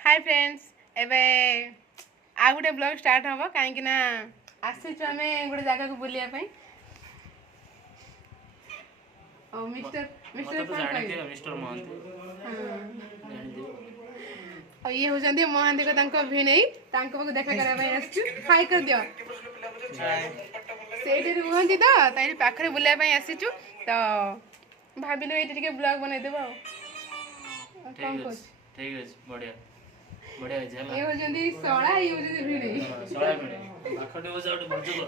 Hi friends एबे आ गोटे blog start हम कहीं आसीचु आम गोटे जगह को बुलिया मिस्टर मिस्टर मिस्टर महांती ये होचंदी महांती को तांको भिणेई तांको को देखा करबा आसछु हाय कर दियो सेठी रुहंती तो ताई पाखरे बुलिया पई आसीचु तो भाबिलो एठी के ब्लॉग बनै देबो ठीक है बढ़िया बढ़िया जाला ये होचंदी सोळा ये होचंदी भिणेई सोळा मिले पाखटे हो जाउ भजो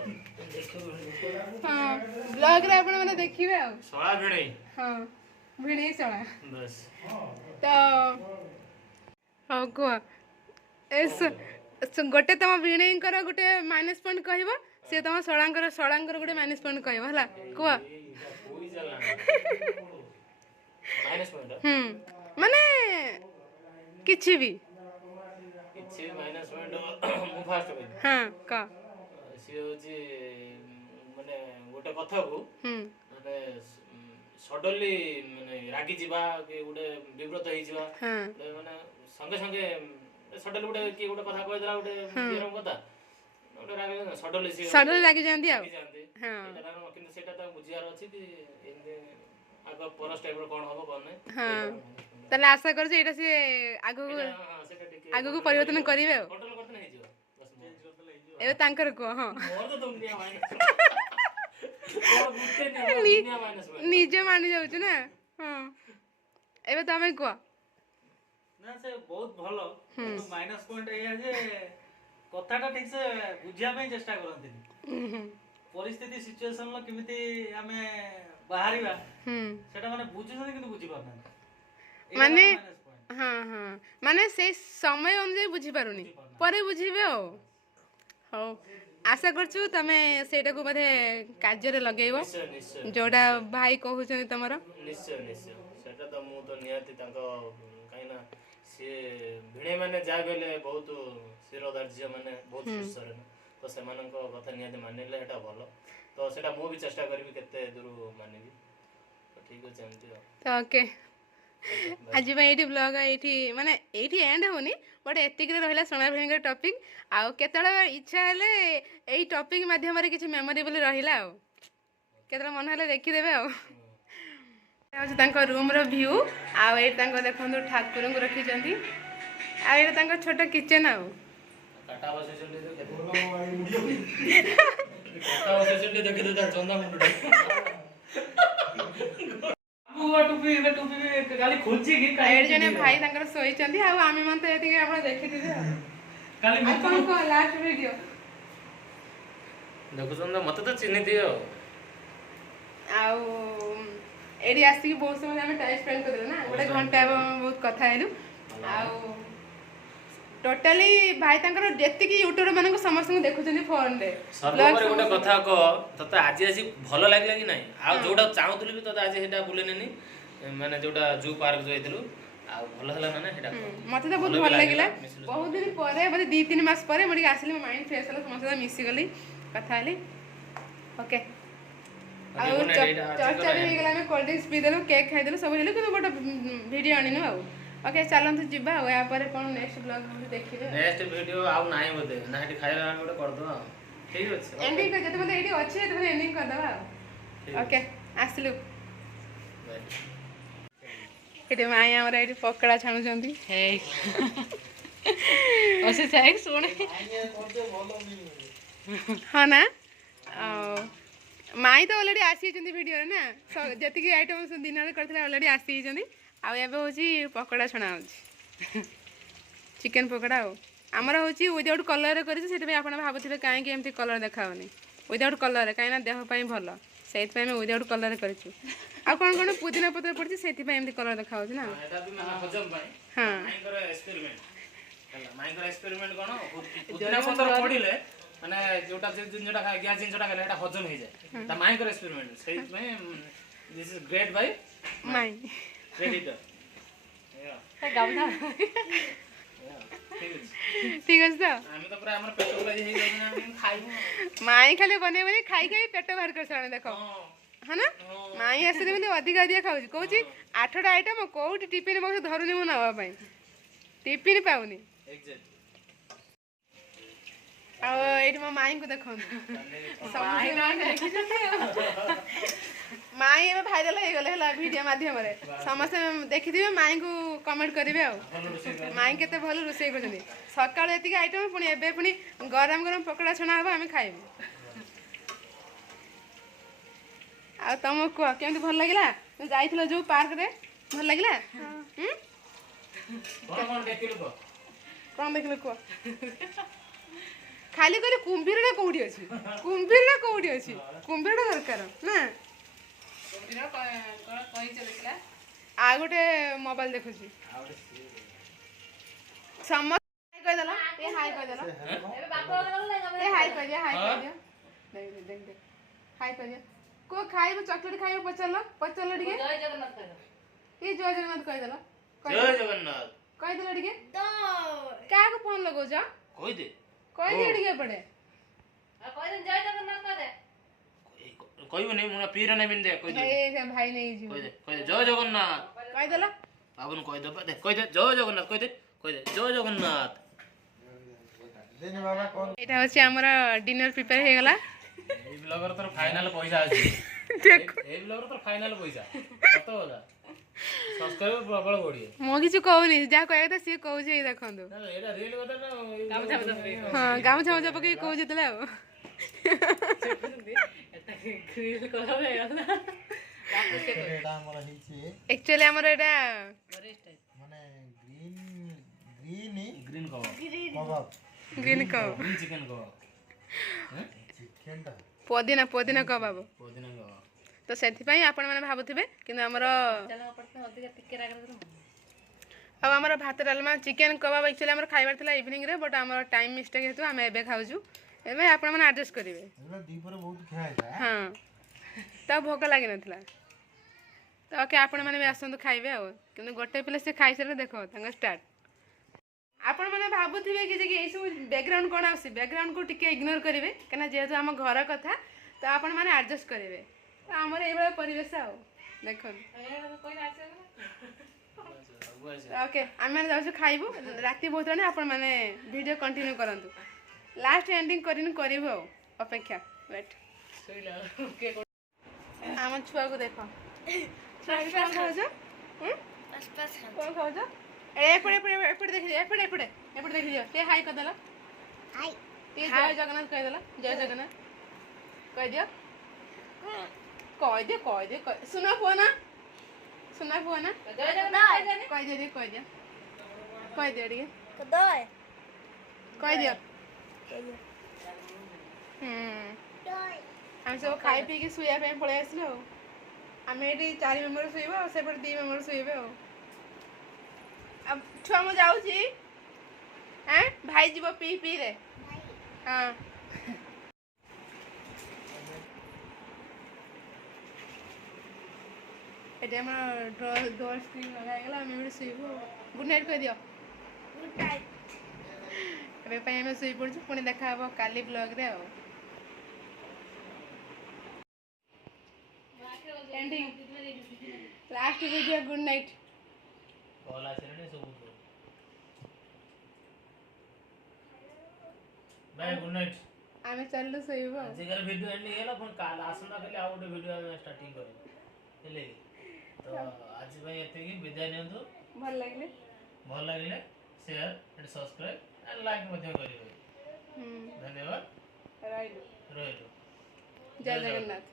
हां ब्लॉग रे आपण माने देखिबे आ सोळा भिणेई हां भिणेई सोळा बस तो हो को एस गोटे तम भिणेईकर गोटे माइनस पॉइंट कहबो से तम सोळांकर गोटे माइनस पॉइंट कहबो हला को कोई जाला माइनस पॉइंट माने किछि भी माइनस पॉइंट मु फास्ट कहै हां का से होची माने गोटे कथा को माने सडनली माने रागी जीवा के गोटे विव्रत होई जीवा माने संगे संगे सडनली गोटे की गोटे कथा कहि देला गोटे बिरम कथा गोटे रागी सडनली रागी जानदी आ हां किंतु सेटा त बुझियार अछि कि आगो परस टाइप रो कोन हबो कोन नै हां तले आशा कर जे एटा से आगो को परिवर्तन करिवे कंट्रोल करते नै जियो बस चेंज करते ले जियो एबे तांकर को हां मोर तो दुनिया माइनस और बुझते नै दुनिया माइनस निजे मानि जाउ छ ना हां एबे तमे को ना से बहुत भलो तो माइनस पॉइंट ए जे कथाटा ठीक से बुझिया में चेष्टा करंती परिस्थिति सिचुएशन लो किमिति हमें बाहरिबा सेटा माने बुझुछन किंतु बुझि पारना माने हाँ हाँ माने से समय अनुसार बुझी पारुनी परे बुझीबे हो हो आशा करछु तमे सेटा को बधे कार्य रे लगेइबो जोडा भाई कहउछन तमरो निश्चय निश्चय सेटा तो मु तो नियति तांको काइना से भिणे माने जा गेले बहुत शिरोधार्य माने बहुत शिष्यर तो से मानन को कथा नियति मानिले एटा भलो तो सेटा मु भी चेष्टा करबी केते दूर मानिबी तो ठीक अछि एमती तो ओके आज ये ब्लॉग ये माने ये एंड होनी बट एतिक रहा सोना भाई टॉपिक आउ केतला इच्छा हेले यही टॉपिक माध्यम किसी मेमोरेबल रहा केतला मन हेले देखीदेवे रूम रो व्यू आउ ये देखो ठाकुर को रखी आउ छोट किचन आउ काटा बसे चले काटा बसे चले देखे दे चंदा मुंडा टुपी गाली खोजी की एड जने भाई तांकर सोई चंदी आ आमी मन त एति आपण देखिथिबे काली मित्र को लास्ट वीडियो देखो चंदा मते तो चिन्ह दियो आउ एडी आसी की बहुत समय हम टाइम स्पेंड कर ना गोटे घंटा बहुत कथा हेलु आउ टोटली भाई तांकर जेति की यूट्यूबर मानको समस्त को देखुचंदी फोन रे सर्वोपरि गोटे कथा को तते आज आसी भलो लागला कि नाही आ जोडा चाहुतली भी तते आज हेटा बुलेनेनी माने जोडा जू पार्क जोइतलु आ भलो हला ना हेटा मते तो बहुत भल लागिला बहुत दिन परे बले 2-3 मास परे मडी आसली माइंड फ्रेश हला समस्त मिसी गली कथा हली ओके आ चर्चा भी गेला में कोल्ड ड्रिंक्स पी देलु केक खाइ देलु सब हेलु कि बट वीडियो आनिनु आ ओके चलंतु जिबा या पर कोन नेक्स्ट ब्लॉग हम देखिबे नेक्स्ट वीडियो आउ नाही बोदे ना हेटी खाइला गोटे कर दो ठीक अछि एंडिंग कर जते मतलब एडी अछि तो एंडिंग कर दबा ओके आसलु एटी माई हमरा एटी पकड़ा छाणु जंदी हे ओसे चाहे सुने हां ना माई तो ऑलरेडी आसी जंदी वीडियो रे ना जति की आइटम दिन रे करथले ऑलरेडी आसी जंदी आ एबे होची पकोड़ा छणा होची चिकन पकोड़ा हो आमर होची विदाउट कलर रे करिछि सेति आपण भाबथिबे काहे कि एमती कलर देखावनी विदाउट कलर रे काइना देह पई भलो सेति पई हम विदाउट कलर रे करिछु आ कोन पुदीना पत्र पड़छि सेति पई एमती कलर देखावछि ना एटा भी माने हजम पई हां माइकर एक्सपेरिमेंट हला माइकर एक्सपेरिमेंट कोन पुदीना पत्र पडिले माने जोटा जिन जोटा गैस जिन जोटा गले एटा हजम हो जाए त माइकर एक्सपेरिमेंट सेति पई this is great bye my creditor या गावना ठीक है तो हम तो पूरा हमर पेट उला जे हे गना खाइबो माई खाली बने बने खाई खाई पेट बाहर कर साने देखो है ना माई आसे मतलब अधिक अधिक खाऊ कहूँ 8टा आइटम कौटी टिफिन बक्स धरुनी मु नवा ଟିଫିନ ପାଉନି। ଏକ୍ସାକ୍ଟଲି। ଆଉ ଏଇଠି ମୋ ମାଇଁଙ୍କୁ ଦେଖନ୍ତୁ ମାଇଁ ଏବେ ଭାଇରାଲ ହେଇଗଲେ ହେଲା ଭିଡ଼ିଓ ମାଧ୍ୟମରେ ସମସ୍ତେ ଦେଖିଥିବେ ମାଇଁଙ୍କୁ କମେଣ୍ଟ କରିବେ ଆଉ ମାଇଁ କେତେ ଭଲ ରୋଷେଇ କରୁଛନ୍ତି ସକାଳୁ ଏତିକି ଆଇଟମ୍ ପୁଣି ଏବେ ପୁଣି ଗରମ ଗରମ ପକୋଡ଼ା ଛଣା ହବ ଆମେ ଖାଇବୁ। ଆଉ ତମକୁ କୁହ କେମିତି ଭଲ ଲାଗିଲା ଯାଇଥିଲ ଯୋଉ ପାର୍କରେ ଭଲ ଲାଗିଲା? କଣ ଦେଖିଲୁ କୁହ? ଖାଲି କହିଲେ କୁମ୍ଭୀରଟା କୋଉଠି ଅଛି କୁମ୍ଭୀରଟା କୋଉଠି ଅଛି କୁମ୍ଭୀରଟା ଦରକାର ନା ଆଉ ଗୋଟେ ମୋବାଇଲ ଦେଖୁଛି ସମସ୍ତେ କହିଦେଲ ଏ ହାଇ କହିଦେଲ ଏ ହାଇ କହିଦିଅ ହାଇ କହିଦିଅ ହାଇ କହିଦିଅ କୋଉ ଖାଇବ ଚକଲେଟ ଖାଇବ ପଚାରିଲ ଟିକେ ଏ ଜୟ ଜଗନ୍ନାଥ କହିଦେଲ ଜୟ ଜଗନ୍ନାଥ କହିଦେଲ ଟିକେ କାହାକୁ ଫୋନ ଲଗଉଛ କହିଦେ କହିଦିଅ ଟିକେ ଏପଟେ କହିବନି ମୁଁ ପିର ନେବିନି ଦେ କହିଦେ ଭାଇ ନେଇଯିବ କହିଦେ କହିଦେ ଜୟ ଜଗନ୍ନାଥ କହିଦେଲ ବାବୁନ କହିଦେ କହିଦେ ଜୟ ଜଗନ୍ନାଥ କହିଦେ କହିଦେ ଜୟ ଜଗନ୍ନାଥ। ଏଇଟା ହଉଛି ଆମର ଡିନର ପ୍ରିପେୟାର ହେଇଗଲା। এই ব্লগর তোর ফাইনাল পয়সা আছে দেখো এই ব্লগর তোর ফাইনাল পয়সা কত কথা সবস্ক্রাইবার প্রবল বড়িয়ে ମୁଁ କିଛି କହୁନି ଯାହା କହିବା କଥା ସିଏ କହୁଛି ଏଇ ଦେଖନ୍ତୁ ଏଟା ରିଏଲ କଥା ନା ହଁ ଗାମୁଛା ମଜା ପକେଇକି କହୁଛି ଯେତେବେଳେ ଆଉ एक्चुअली हमर एटा माने ग्रीन कबाब ग्रीन कबाब ग्रीन चिकन कबाब चिकन टा पुदीना पुदीना कबाब पुदीना कबाब तो सेथि पई आपण माने भाबुथिबे किंतु हमर अब हमर भात डालमा चिकन कबाब एक्चुअली हमर खाइबार थिला इवनिंग रे बट हमर टाइम मिस्टेक हेतु हम एबे खाउजु एबे आपण माने एडजस्ट करिवे एला दी पर बहुत खाइता हां ता भोक लागि नथिला तो ओके आपण माने भी आसंतु खाइबे आ किंतु गोटे प्लेस से खाइ सरे देखो तंग स्टार्ट आपण माने भाबुथिबे कि जे कि एसु बैकग्राउंड कोन आसी बैकग्राउंड को टिके इग्नोर करिवे कना जेहेतु हम घर कथा तो आपण माने एडजस्ट करिवे तो हमर एबे परिवेश आ देखो ओके आम जाऊँ खाइबू राति बहुत रानी आपण मैंने वीडियो कंटिन्यू करंतु लास्ट एंडिंग करू अपेक्षा वेट आम छुआ को देख देखिए हाई करदेल जय जगन्नाथ कहीदेल जय जगन्नाथ कह दियो सुना पुआ ना सुना पुआ ना कह दियो कह दियो हम सब खाई पी शुआ पलि आसलु आम ये 4 मेम्बर शुब से 2 मेम्बर शुबे अब छुआ मु जाऊँगी भाई जीव पी पी रे हाँ ये डोर स्क्रीन लगागला आम शुबू गुड नाइट कह दियो गुड नाइट एम शुई पड़ू पुणी देखा काली ब्लॉग रे ending last video good night call आसेनी सब बाय गुड नाइट आम चलू शुबू आजिकल वीडियो एंडिंग हैला फोन काल आसंता खाली आ गोटे वीडियो हम स्टार्टिंग करू हेले तो आज भाई एते की विदाय नियंतु भल लागले share and subscribe and like मध्य करिवे धन्यवाद राइट रहिलो जय जगन्नाथ।